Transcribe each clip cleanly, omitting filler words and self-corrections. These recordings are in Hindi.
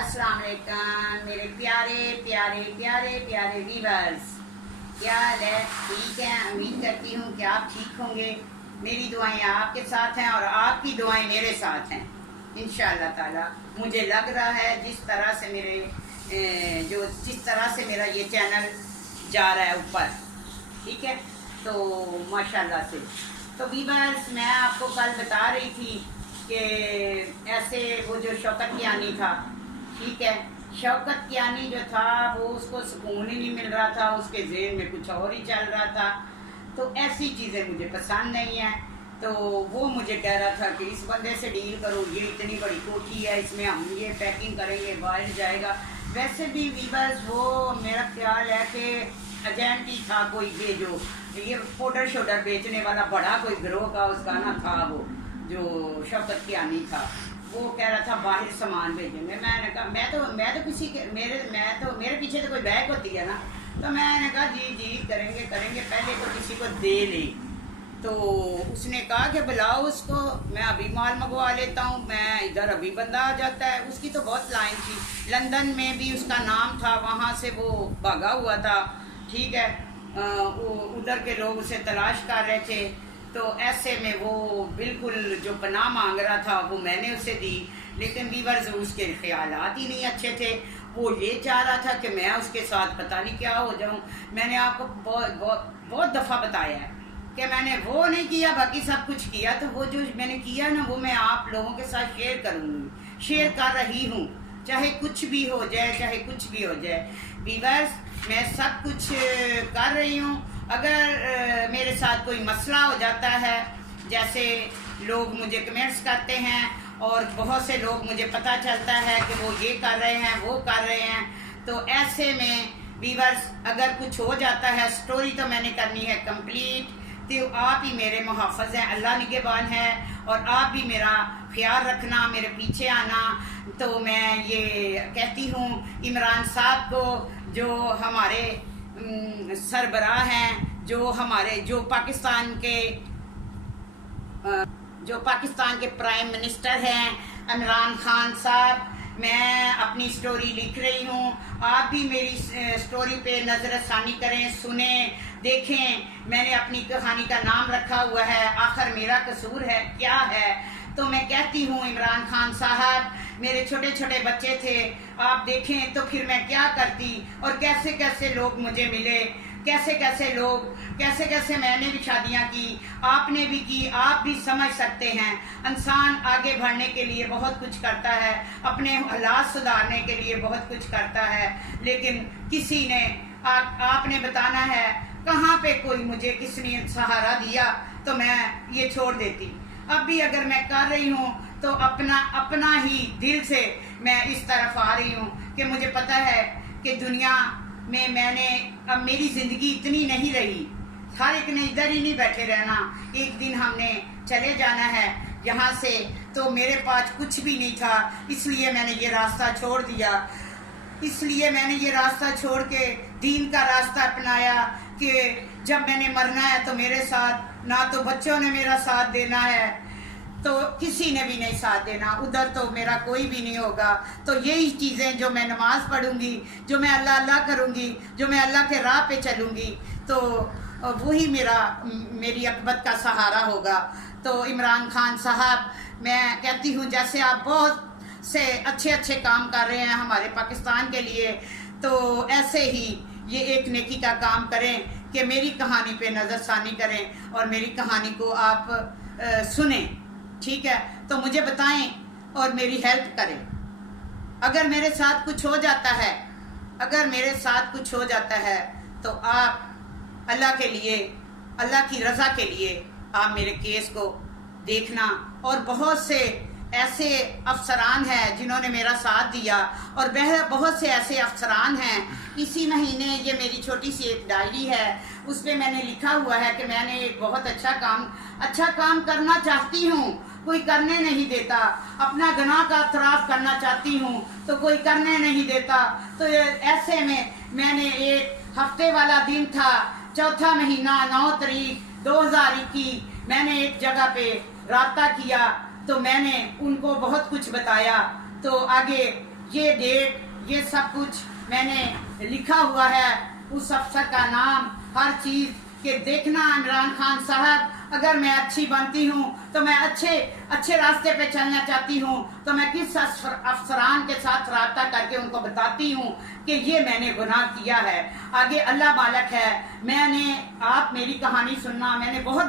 अस्सलाम वालेकुम मेरे प्यारे प्यारे प्यारे प्यारे व्यूअर्स, क्या हाल है? ठीक है, उम्मीद करती हूँ कि आप ठीक होंगे। मेरी दुआएं आपके साथ हैं और आपकी दुआएं मेरे साथ हैं इंशाअल्लाह ताला। मुझे लग रहा है जिस तरह से मेरा ये चैनल जा रहा है ऊपर, ठीक है, तो माशाल्लाह से। तो व्यूअर्स, मैं आपको कल बता रही थी कि ऐसे वो जो शौकत कियानी था, ठीक है, शौकत कियानी जो था वो उसको सुकून ही नहीं मिल रहा था, उसके ज़हन में कुछ और ही चल रहा था। तो ऐसी चीज़ें मुझे पसंद नहीं हैं। तो वो मुझे कह रहा था कि इस बंदे से डील करो, ये इतनी बड़ी कोठी है, इसमें हम ये पैकिंग करेंगे, बाहर जाएगा। वैसे भी वीवर्स, वो मेरा ख्याल है कि एजेंट ही था कोई, ये जो ये पाउडर शोडर बेचने वाला बड़ा कोई गिरोह का उसका ना था, वो जो शौकत कियानी था, वो कह रहा था बाहर सामान भेजेंगे। मैंने कहा मैं तो किसी के मेरे पीछे तो कोई बैग होती है ना, तो मैंने कहा जी करेंगे, पहले तो किसी को दे ले। तो उसने कहा कि बुलाओ उसको, मैं अभी माल मंगवा लेता हूँ, मैं इधर अभी बंदा आ जाता है। उसकी तो बहुत लाइन थी, लंदन में भी उसका नाम था, वहाँ से वो भागा हुआ था, ठीक है, उधर के लोग उसे तलाश कर रहे थे। तो ऐसे में वो बिल्कुल जो पनाह मांग रहा था वो मैंने उसे दी, लेकिन वीवर्स उसके ख्यालात ही नहीं अच्छे थे। वो ये चाह रहा था कि मैं उसके साथ पता नहीं क्या हो जाऊं। मैंने आपको बहुत दफ़ा बताया है कि मैंने वो नहीं किया, बाकी सब कुछ किया। तो वो जो मैंने किया ना, वो मैं आप लोगों के साथ शेयर करूँगी, शेयर कर रही हूँ, चाहे कुछ भी हो जाए, वीवर्स, मैं सब कुछ कर रही हूँ। अगर मेरे साथ कोई मसला हो जाता है, जैसे लोग मुझे कमेंट्स करते हैं और बहुत से लोग मुझे पता चलता है कि वो ये कर रहे हैं, वो कर रहे हैं, तो ऐसे में व्यूअर्स अगर कुछ हो जाता है, स्टोरी तो मैंने करनी है कंप्लीट। तो आप ही मेरे मुहाफ़िज़ हैं, अल्लाह निगहबान है, और आप भी मेरा ख्याल रखना, मेरे पीछे आना। तो मैं ये कहती हूँ इमरान साहब को, जो हमारे सरबराह हैं, जो पाकिस्तान के प्राइम मिनिस्टर हैं, इमरान खान साहब, मैं अपनी स्टोरी लिख रही हूँ। आप भी मेरी स्टोरी पे नज़रसानी करें, सुने, देखें। मैंने अपनी कहानी का नाम रखा हुआ है आखिर मेरा कसूर है क्या है। तो मैं कहती हूँ इमरान खान साहब, मेरे छोटे छोटे बच्चे थे, आप देखें तो फिर मैं क्या करती, और कैसे कैसे लोग मुझे मिले, कैसे मैंने भी शादियाँ की, आपने भी की। आप भी समझ सकते हैं, इंसान आगे बढ़ने के लिए बहुत कुछ करता है, अपने हालात सुधारने के लिए बहुत कुछ करता है, लेकिन किसी ने आपने बताना है कहाँ पे कोई मुझे किसने सहारा दिया, तो मैं ये छोड़ देती। अब भी अगर मैं कर रही हूँ तो अपना ही दिल से मैं इस तरफ आ रही हूँ कि मुझे पता है कि दुनिया में अब मेरी ज़िंदगी इतनी नहीं रही। हर एक ने इधर ही नहीं बैठे रहना, एक दिन हमने चले जाना है यहाँ से। तो मेरे पास कुछ भी नहीं था, इसलिए मैंने ये रास्ता छोड़ दिया, इसलिए मैंने ये रास्ता छोड़ के दीन का रास्ता अपनाया कि जब मैंने मरना है तो मेरे साथ ना तो बच्चों ने मेरा साथ देना है, तो किसी ने भी नहीं साथ देना, उधर तो मेरा कोई भी नहीं होगा। तो यही चीज़ें, जो मैं नमाज़ पढ़ूंगी, जो मैं अल्लाह अल्लाह करूंगी, जो मैं अल्लाह के राह पे चलूंगी, तो वही मेरी अक़बत का सहारा होगा। तो इमरान खान साहब, मैं कहती हूँ जैसे आप बहुत से अच्छे काम कर रहे हैं हमारे पाकिस्तान के लिए, तो ऐसे ही ये एक नेकी का काम करें कि मेरी कहानी पे नज़रसानी करें और मेरी कहानी को आप सुनें, ठीक है। तो मुझे बताएं और मेरी हेल्प करें। अगर मेरे साथ कुछ हो जाता है, तो आप अल्लाह के लिए, अल्लाह की रज़ा के लिए आप मेरे केस को देखना। और बहुत से ऐसे अफसरान हैं जिन्होंने मेरा साथ दिया, और वह बहुत से ऐसे अफसरान हैं। इसी महीने ये मेरी छोटी सी एक डायरी है, उस पर मैंने लिखा हुआ है कि मैंने एक बहुत अच्छा काम करना चाहती हूँ, कोई करने नहीं देता। अपना गुनाह का इतराफ़ करना चाहती हूँ तो कोई करने नहीं देता। तो ऐसे में मैंने एक हफ्ते वाला दिन था, चौथा महीना, 9 तारीख 2021, मैंने एक जगह पे राब्ता किया, तो मैंने उनको बहुत कुछ बताया। तो आगे ये डेट, ये सब कुछ मैंने लिखा हुआ है, उस अफसर का नाम, हर चीज़ के देखना। इमरान खान साहब, अगर मैं अच्छी बनती हूँ तो मैं अच्छे रास्ते पे चलना चाहती हूँ, तो मैं किस अफसरान के साथ रब्ता करके उनको बताती हूँ कि ये मैंने गुनाह किया है। आगे अल्लाह मालिक है। आप मेरी कहानी सुनना, मैंने बहुत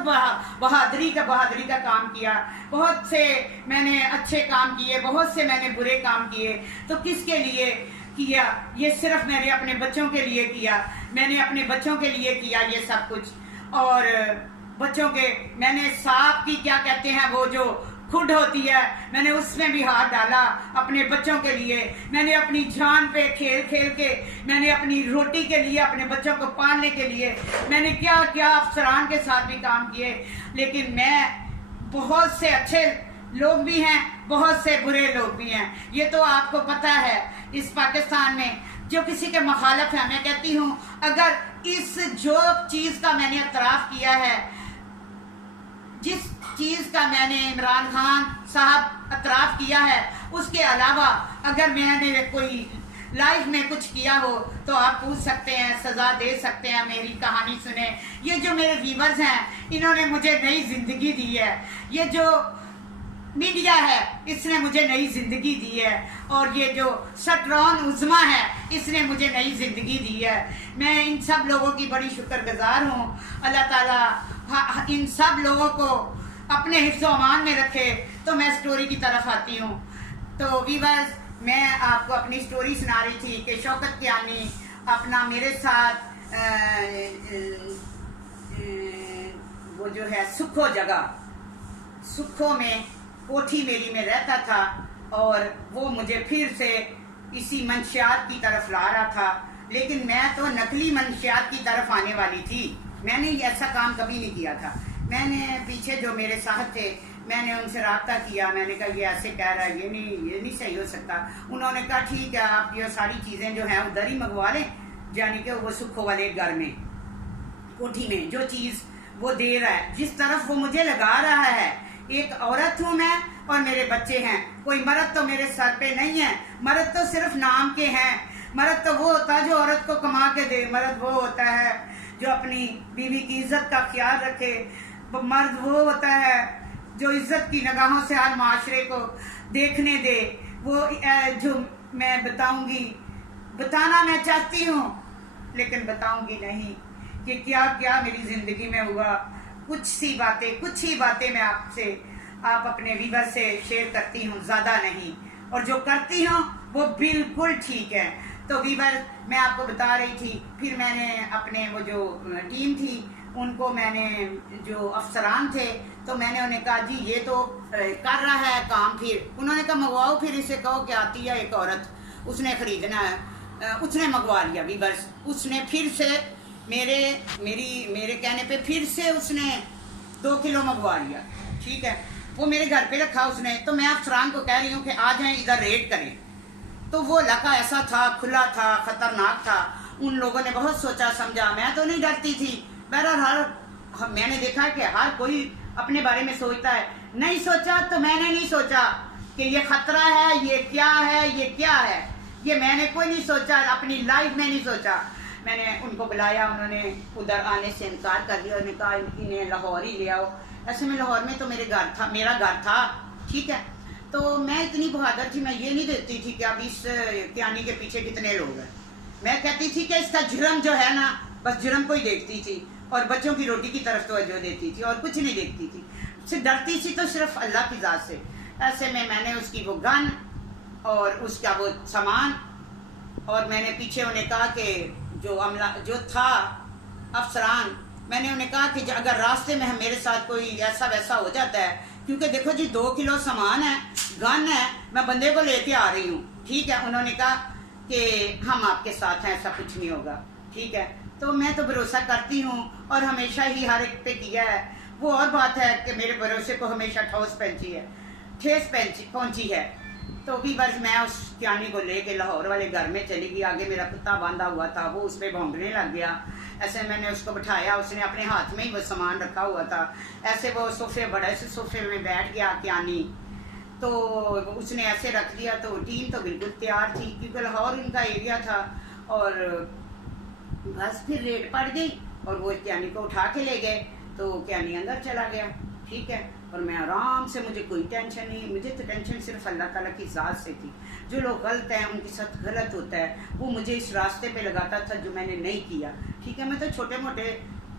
बहादुरी का काम किया, बहुत से मैंने अच्छे काम किए, बहुत से मैंने बुरे काम किए। तो किसके लिए किया? ये सिर्फ मैंने अपने बच्चों के लिए किया। मैंने अपने बच्चों के लिए किया ये सब कुछ। और बच्चों के, मैंने सांप की क्या कहते हैं वो जो खुड होती है, मैंने उसमें भी हाथ डाला अपने बच्चों के लिए। मैंने अपनी जान पे खेल खेल के, मैंने अपनी रोटी के लिए, अपने बच्चों को पालने के लिए मैंने क्या क्या अफसरान के साथ भी काम किए। लेकिन बहुत से अच्छे लोग भी हैं, बहुत से बुरे लोग भी हैं। ये तो आपको पता है। इस पाकिस्तान में जो किसी के मुखालिफ है, मैं कहती हूँ अगर इस जो चीज़ का मैंने एतराफ़ किया है, जिस चीज़ का मैंने इमरान खान साहब एतराफ़ किया है, उसके अलावा अगर मैंने कोई लाइफ में कुछ किया हो तो आप पूछ सकते हैं, सज़ा दे सकते हैं। मेरी कहानी सुने। ये जो मेरे व्यूवर्स हैं, इन्होंने मुझे नई ज़िंदगी दी है। ये जो मीडिया है, इसने मुझे नई ज़िंदगी दी है। और ये जो शटरॉन उज़्मा है, इसने मुझे नई ज़िंदगी दी है। मैं इन सब लोगों की बड़ी शुक्रगुजार हूँ। अल्लाह ताला इन सब लोगों को अपने हिफ्ज़ अमान में रखे। तो मैं स्टोरी की तरफ आती हूँ। तो वीवर्स, मैं आपको अपनी स्टोरी सुना रही थी कि शौकत कियानी अपना मेरे साथ वो जो है सुखो में कोठी मेरी में रहता था। और वो मुझे फिर से इसी मंशियात की तरफ ला रहा था। लेकिन मैं तो नकली मंशियात की तरफ आने वाली थी। मैंने ऐसा काम कभी नहीं किया था। मैंने पीछे जो मेरे साथ थे, मैंने उनसे रब्ता किया। मैंने कहा ये ऐसे कह रहा है, ये नहीं सही हो सकता। उन्होंने कहा ठीक है, आप ये सारी चीज़ें जो हैं उधर ही मंगवा लें, यानी कि वो सुखो वाले घर में, कोठी में जो चीज़ वो दे रहा है, जिस तरफ वो मुझे लगा रहा है। एक औरत हूँ मैं और मेरे बच्चे हैं। कोई मर्द तो मेरे सर पे नहीं है। मर्द तो सिर्फ नाम के हैं। मर्द तो वो होता है जो औरत को कमा के दे। मर्द वो होता है जो अपनी बीवी की इज्जत का ख्याल रखे। मर्द वो होता है जो इज्जत की निगाहों से हर माशरे को देखने दे। वो जो मैं बताना मैं चाहती हूँ, लेकिन बताऊंगी नहीं कि क्या क्या मेरी जिंदगी में हुआ। कुछ ही बातें मैं आप अपने व्यूअर से शेयर करती हूँ, ज़्यादा नहीं। और जो करती हूँ वो बिल्कुल ठीक है। तो व्यूअर, मैं आपको बता रही थी, फिर मैंने अपने वो जो टीम थी उनको, मैंने जो अफसरान थे, तो मैंने उन्हें कहा जी ये तो कर रहा है काम। फिर उन्होंने कहा मंगवाओ, फिर इसे कहो कि आती है एक औरत, उसने ख़रीदना है। उसने मंगवा लिया व्यूअर्स। उसने फिर से मेरे कहने पे फिर से उसने 2 किलो मंगवा लिया। ठीक है, वो मेरे घर पे रखा उसने। तो मैं अफसरान को कह रही हूँ कि आ जाएं, इधर रेड करें। तो वो इलाका ऐसा था, खुला था, ख़तरनाक था। उन लोगों ने बहुत सोचा समझा। मैं तो नहीं डरती थी। बहरहाल मैंने देखा कि हर कोई अपने बारे में सोचता है। नहीं सोचा तो मैंने नहीं सोचा कि ये ख़तरा है, ये क्या है, ये मैंने कोई नहीं सोचा, अपनी लाइफ में नहीं सोचा। मैंने उनको बुलाया, उन्होंने उधर आने से इनकार कर दिया। उन्होंने कहा इन्हें लाहौर ही ले आओ। ऐसे में लाहौर में तो मेरा घर था। ठीक है, तो मैं इतनी बहादुर थी, मैं ये नहीं देखती थी कि अब इस कियानी के पीछे कितने लोग हैं। मैं कहती थी कि इसका जुर्म जो है ना, बस जुर्म को ही देखती थी और बच्चों की रोटी की तरफ तवज्जो देती थी और कुछ नहीं देखती थी। उससे डरती थी तो सिर्फ अल्लाह की ज़ात से। ऐसे में मैंने उसकी वो गन और उसका वो सामान, और मैंने पीछे उन्हें कहा कि जो था अफसरान, मैंने उन्हें कहा कि अगर रास्ते में मेरे साथ कोई ऐसा वैसा हो जाता है, क्योंकि देखो जी 2 किलो सामान है, गन है, मैं बंदे को लेके आ रही हूँ। ठीक है, उन्होंने कहा कि हम आपके साथ हैं, ऐसा कुछ नहीं होगा। ठीक है, तो मैं तो भरोसा करती हूँ और हमेशा ही हर एक पे किया है। वो और बात है कि मेरे भरोसे को हमेशा ठेस पहुँची है। तो भी बस मैं उस कियानी को लेके लाहौर वाले घर में चली गई। आगे मेरा कुत्ता बांधा हुआ था, वो उस पर भौंकने लग गया। ऐसे मैंने उसको बिठाया, उसने अपने हाथ में ही वो सामान रखा हुआ था। ऐसे वो सोफे, बड़े से सोफे में बैठ गया कियानी। तो उसने ऐसे रख दिया। तो टीम तो बिल्कुल तैयार थी क्योंकि लाहौर उनका एरिया था, और बस फिर रेड पड़ गई और वो क्यानी को उठा के ले गए। तो क्यानी अंदर चला गया, ठीक है, और मैं आराम से, मुझे कोई टेंशन नहीं, मुझे तो टेंशन सिर्फ अल्लाह ताला की ज़ात से थी। जो लोग गलत हैं उनके साथ गलत होता है, वो मुझे इस रास्ते पे लगाता था जो मैंने नहीं किया, ठीक है। मैं तो छोटे मोटे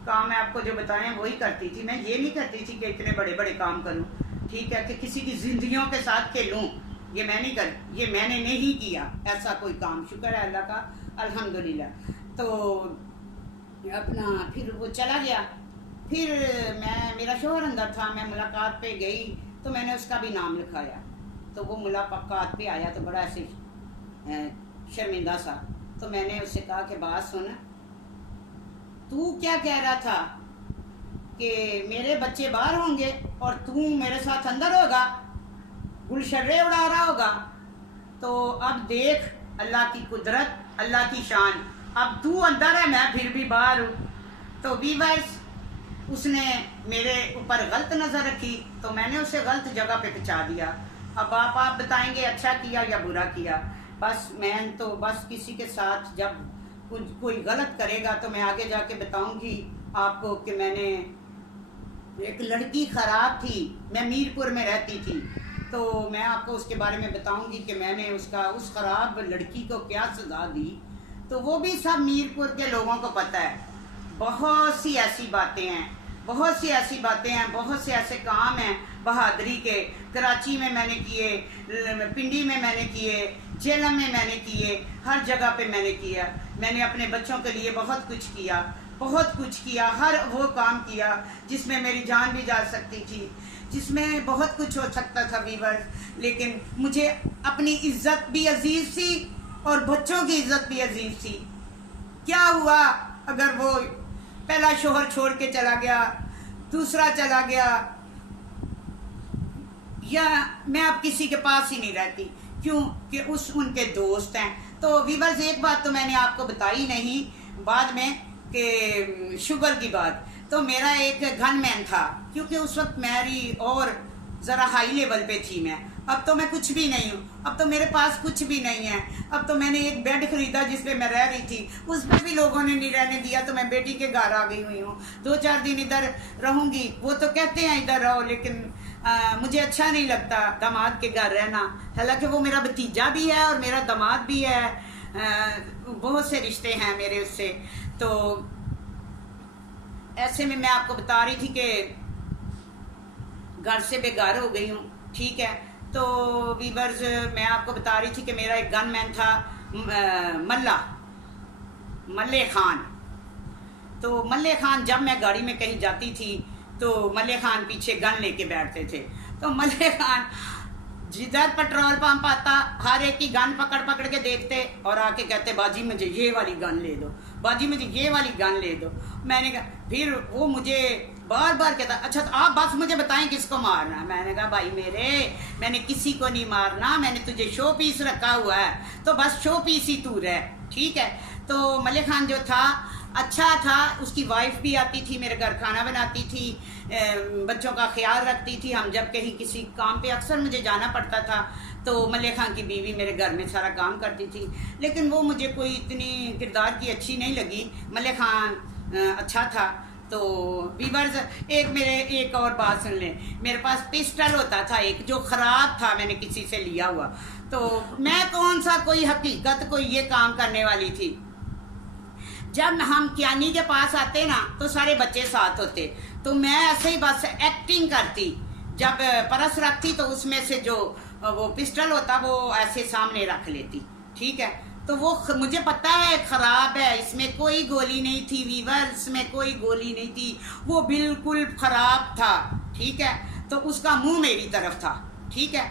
काम मैं आपको जो बताएं वही करती थी, मैं ये नहीं करती थी कि इतने बड़े बड़े काम करूं, ठीक है, कि किसी की जिंदगियों के साथ खेलूं, ये मैं नहीं कर, ये मैंने नहीं किया ऐसा कोई काम, शुक्र है अल्लाह का, अल्हम्दुलिल्लाह। तो अपना फिर वो चला गया। फिर मेरा शोहर अंदर था, मैं मुलाकात पे गई तो मैंने उसका भी नाम लिखाया। तो वो मुलाकात पे आया तो बड़ा ऐसे शर्मिंदा सा। तो मैंने उससे कहा कि बात सुन, तू क्या कह रहा था कि मेरे बच्चे बाहर होंगे और तू मेरे साथ अंदर होगा, गुलशर्रे उड़ा रहा होगा। तो अब देख अल्लाह की कुदरत, अल्लाह की शान, अब तू अंदर है, मैं फिर भी बाहर हूँ। तो व्यूअर्स, उसने मेरे ऊपर गलत नज़र रखी तो मैंने उसे गलत जगह पे पहुंचा दिया। अब आप बताएंगे अच्छा किया या बुरा किया। बस मैं तो बस किसी के साथ जब कुछ कोई गलत करेगा तो मैं आगे जाके बताऊंगी आपको कि मैंने, एक लड़की ख़राब थी, मैं मीरपुर में रहती थी, तो मैं आपको उसके बारे में बताऊंगी कि मैंने उस ख़राब लड़की को क्या सज़ा दी। तो वो भी सब मीरपुर के लोगों को पता है। बहुत सी ऐसी बातें हैं, बहुत सी ऐसी बातें हैं, बहुत से ऐसे काम हैं बहादुरी के। कराची में मैंने किए, पिंडी में मैंने किए, जेलम में मैंने किए, हर जगह पे मैंने किया। मैंने अपने बच्चों के लिए बहुत कुछ किया, बहुत कुछ किया, हर वो काम किया जिसमें मेरी जान भी जा सकती थी, जिसमें बहुत कुछ हो सकता था व्यूअर्स। लेकिन मुझे अपनी इज्जत भी अजीज थी और बच्चों की इज्जत भी अजीज थी। क्या हुआ अगर वो पहला शोहर छोड़ के चला गया, दूसरा चला गया, या मैं अब किसी के पास ही नहीं रहती, क्यों कि उनके दोस्त हैं। तो व्यूअर्स, एक बात तो मैंने आपको बताई नहीं बाद में कि शुगर की बात। तो मेरा एक गनमैन था, क्योंकि उस वक्त मेरी और ज़रा हाई लेवल पे थी मैं। अब तो मैं कुछ भी नहीं हूँ, अब तो मेरे पास कुछ भी नहीं है। अब तो मैंने एक बेड खरीदा जिस पे मैं रह रही थी, उस पर भी लोगों ने नहीं रहने दिया, तो मैं बेटी के घर आ गई हुई हूँ। 2-4 दिन इधर रहूँगी। वो तो कहते हैं इधर रहो, लेकिन मुझे अच्छा नहीं लगता दामाद के घर रहना। हालांकि वो मेरा भतीजा भी है और मेरा दामाद भी है, बहुत से रिश्ते हैं मेरे उससे। तो ऐसे में मैं आपको बता रही थी कि घर से बेघर हो गई हूँ, ठीक है। तो व्यूअर्स, मैं आपको बता रही थी कि मेरा एक गनमैन था, मल्ले खान। तो मल्ले खान, जब मैं गाड़ी में कहीं जाती थी तो मल्ले खान पीछे गन लेके बैठते थे। तो मल्ले खान जिधर पेट्रोल पंप आता, हर एक की गन पकड़ पकड़ के देखते और आके कहते, बाजी मुझे ये वाली गन ले दो, बाजी मुझे ये वाली गन ले दो। मैंने कहा, फिर वो मुझे बार बार कहता, अच्छा तो आप बस मुझे बताएं किसको मारना। मैंने कहा, भाई मेरे, मैंने किसी को नहीं मारना, मैंने तुझे शो पीस रखा हुआ है, तो बस शो पीस ही तू रह, ठीक है। तो मलिक खान जो था अच्छा था, उसकी वाइफ भी आती थी मेरे घर, खाना बनाती थी, बच्चों का ख्याल रखती थी। हम जब कहीं किसी काम पे अक्सर मुझे जाना पड़ता था तो मलिक खान की बीवी मेरे घर में सारा काम करती थी, लेकिन वो मुझे कोई इतनी किरदार की अच्छी नहीं लगी। मलिक खान अच्छा था। तो व्यूअर्स, एक और बात सुन लें, मेरे पास पिस्टल होता था एक, जो ख़राब था, मैंने किसी से लिया हुआ। तो मैं कौन सा कोई हकीकत कोई ये काम करने वाली थी। जब हम क्यानी के पास आते ना तो सारे बच्चे साथ होते, तो मैं ऐसे ही बस एक्टिंग करती। जब परस रखती तो उसमें से जो वो पिस्टल होता वो ऐसे सामने रख लेती, ठीक है। तो वो मुझे पता है ख़राब है, इसमें कोई गोली नहीं थी वीवर, इसमें कोई गोली नहीं थी, वो बिल्कुल ख़राब था, ठीक है। तो उसका मुंह मेरी तरफ था, ठीक है,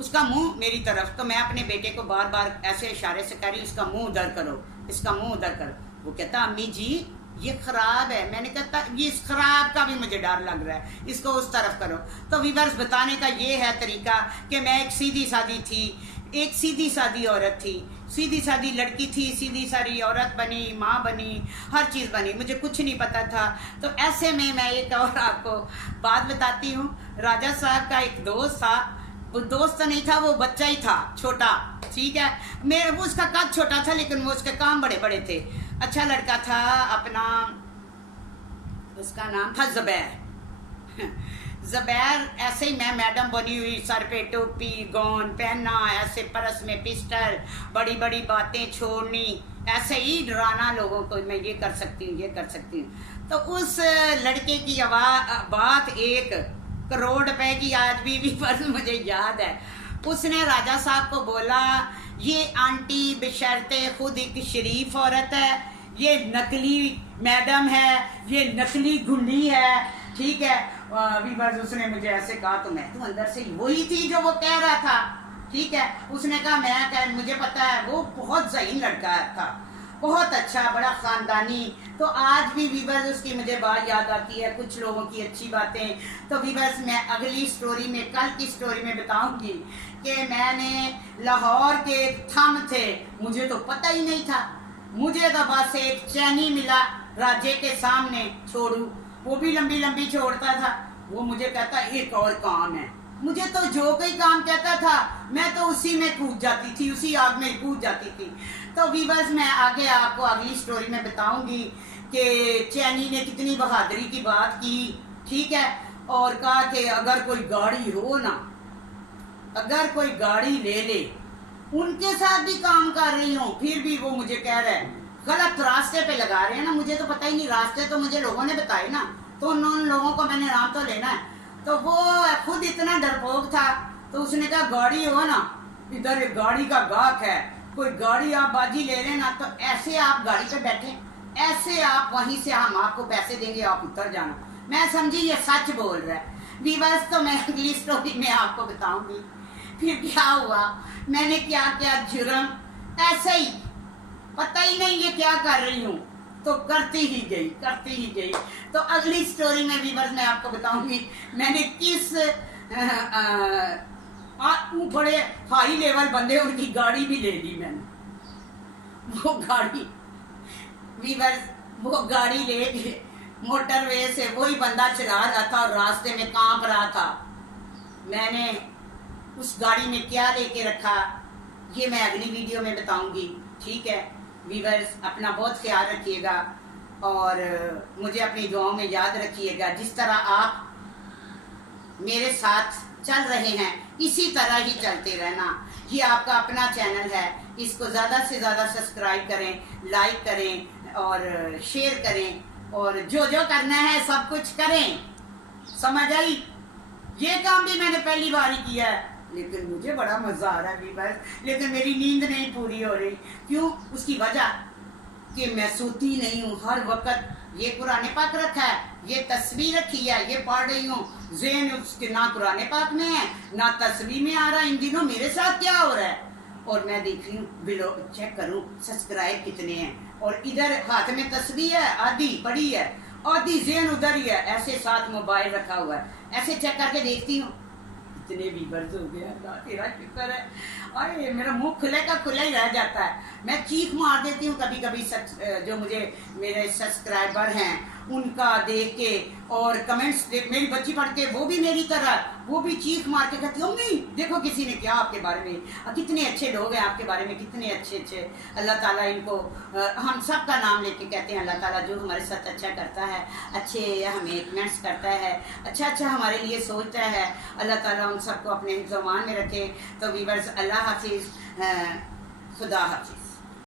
उसका मुंह मेरी तरफ। तो मैं अपने बेटे को बार बार ऐसे इशारे से कह रही, इसका मुंह उधर करो, इसका मुंह उधर करो। वो कहता, अम्मी जी ये ख़राब है। मैंने कहता, ये इस ख़राब का भी मुझे डर लग रहा है, इसको उस तरफ करो। तो वीवर्स, बताने का ये है तरीका कि मैं एक सीधी सादी थी, एक सीधी सादी औरत थी, सीधी सादी लड़की थी, सीधी सादी औरत बनी, माँ बनी, हर चीज़ बनी, मुझे कुछ नहीं पता था। तो ऐसे में मैं एक और आपको बात बताती हूँ। राजा साहब का एक दोस्त था, वो दोस्त नहीं था, वो बच्चा ही था छोटा, ठीक है। मेरे वो उसका कद छोटा था लेकिन वो उसके काम बड़े बड़े थे। अच्छा लड़का था, अपना उसका नाम था ज़ुबैर। ज़ुबैर ऐसे ही मैं मैडम बनी हुई, सर पे टोपी गौन पहनना, ऐसे परस में पिस्टल, बड़ी बड़ी बातें छोड़नी, ऐसे ही डराना लोगों को, मैं ये कर सकती हूँ ये कर सकती हूँ। तो उस लड़के की बात 1 करोड़ रुपए की आज भी पर मुझे याद है। उसने राजा साहब को बोला, ये आंटी बशर्ते खुद एक शरीफ औरत है, ये नकली मैडम है, ये नकली गुंडी है, ठीक है। अभी बस उसने मुझे ऐसे कहा तो मैं तो अंदर से वही थी जो वो कह रहा था, ठीक है। उसने कहा मुझे पता है, वो बहुत ज़हीन लड़का था, बहुत अच्छा, बड़ा ख़ानदानी। तो आज भी वीवर्स उसकी मुझे बात याद आती है, कुछ लोगों की अच्छी बातें। तो वीवर्स मैं अगली स्टोरी में, कल की स्टोरी में बताऊंगी कि मैंने लाहौर के थम थे, मुझे तो पता ही नहीं था, मुझे तो बस एक चैनी मिला राजे के सामने छोड़ू, वो भी लंबी लंबी छोड़ता था। वो मुझे कहता एक और काम है, मुझे तो जो कोई काम कहता था मैं तो उसी में कूद जाती थी, उसी आग में कूद जाती थी। तो वीवर्स मैं आगे आपको अगली स्टोरी में बताऊंगी कि चैनी ने कितनी बहादुरी की बात की, ठीक है। और कहा कि अगर कोई गाड़ी हो ना, अगर कोई गाड़ी ले ले, उनके साथ भी काम कर रही हूँ, फिर भी वो मुझे कह रहे हैं गलत रास्ते पे लगा रहे हैं ना, मुझे तो पता ही नहीं, रास्ते तो मुझे लोगों ने बताए ना, तो उन लोगों को मैंने नाम तो लेना है। तो वो खुद इतना डरपोक था, तो उसने कहा गाड़ी हो ना, इधर गाड़ी का गाहक है, कोई गाड़ी आप बाजी ले रहे ना, तो ऐसे आप गाड़ी पे बैठे, ऐसे आप वहीं से हम आपको पैसे देंगे, आप उतर जाना। मैं समझी ये सच बोल रहा है। वीवर्स तो मैं अगली स्टोरी में आपको बताऊंगी फिर क्या हुआ, मैंने क्या क्या जुर्म, ऐसे ही पता ही नहीं ये क्या कर रही हूँ, तो करती ही गई। तो अगली स्टोरी में वीवर्स मैं आपको बताऊंगी मैंने किस बड़े हाई लेवल बंदे, उनकी गाड़ी भी ले ली मैंने। वो गाड़ी वीवर्स, वो गाड़ी ले मोटरवे से वही बंदा चला रहा था और रास्ते में कांप रहा था। मैंने उस गाड़ी में क्या लेके रखा, ये मैं अगली वीडियो में बताऊंगी, ठीक है। वीवर्स अपना बहुत ख्याल रखिएगा और मुझे अपनी दुआओं में याद रखिएगा। जिस तरह आप मेरे साथ चल रहे हैं इसी तरह ही चलते रहना। ये आपका अपना चैनल है, इसको ज़्यादा से ज़्यादा सब्सक्राइब करें, लाइक करें और शेयर करें, और जो जो करना है सब कुछ करें, समझ आई। ये काम भी मैंने पहली बार ही किया है, लेकिन मुझे बड़ा मज़ा आ रहा है वीवर्स। लेकिन मेरी नींद नहीं पूरी हो रही, क्यों? उसकी वजह कि मैं सोती नहीं हूँ हर वक्त। ये कुरान पाक रखा है, ये तस्वीर रखी है, ये पढ़ रही हूँ, ज़हन उसके ना कुरान पाक में है ना तस्वीर में आ रहा है। इन दिनों मेरे साथ क्या हो रहा है, और मैं देख रही हूँ बिलो चेक करूँ सब्सक्राइब कितने हैं, और इधर हाथ में तस्वीर है, आधी पड़ी है, आधी ज़हन उधर ही है, ऐसे साथ मोबाइल रखा हुआ है, ऐसे चेक करके देखती हूँ इतने वीवर्स हो गए। अल्लाह तेरा शुक्र है। अरे मेरा मुंह खुले का खुला ही रह जाता है, मैं चीख मार देती हूँ कभी कभी। जो मुझे मेरे सब्सक्राइबर हैं उनका देख के और कमेंट्स देख, मेरी बच्ची पढ़ के वो भी मेरी तरह, वो भी चीख मार के कहती है अम्मी देखो किसी ने क्या आपके बारे में, कितने अच्छे लोग हैं आपके बारे में, कितने अच्छे अच्छे। अल्लाह ताला इनको, हम सब का नाम लेके कहते हैं अल्लाह ताला जो हमारे साथ अच्छा करता है, अच्छे हमें कमेंट्स करता है, अच्छा अच्छा हमारे लिए सोचता है, अल्लाह ताला उन सबको अपने ज़ुबान में रखे। तो वीवर्स अल्लाह हाफिज़, खुदा हाफिज़।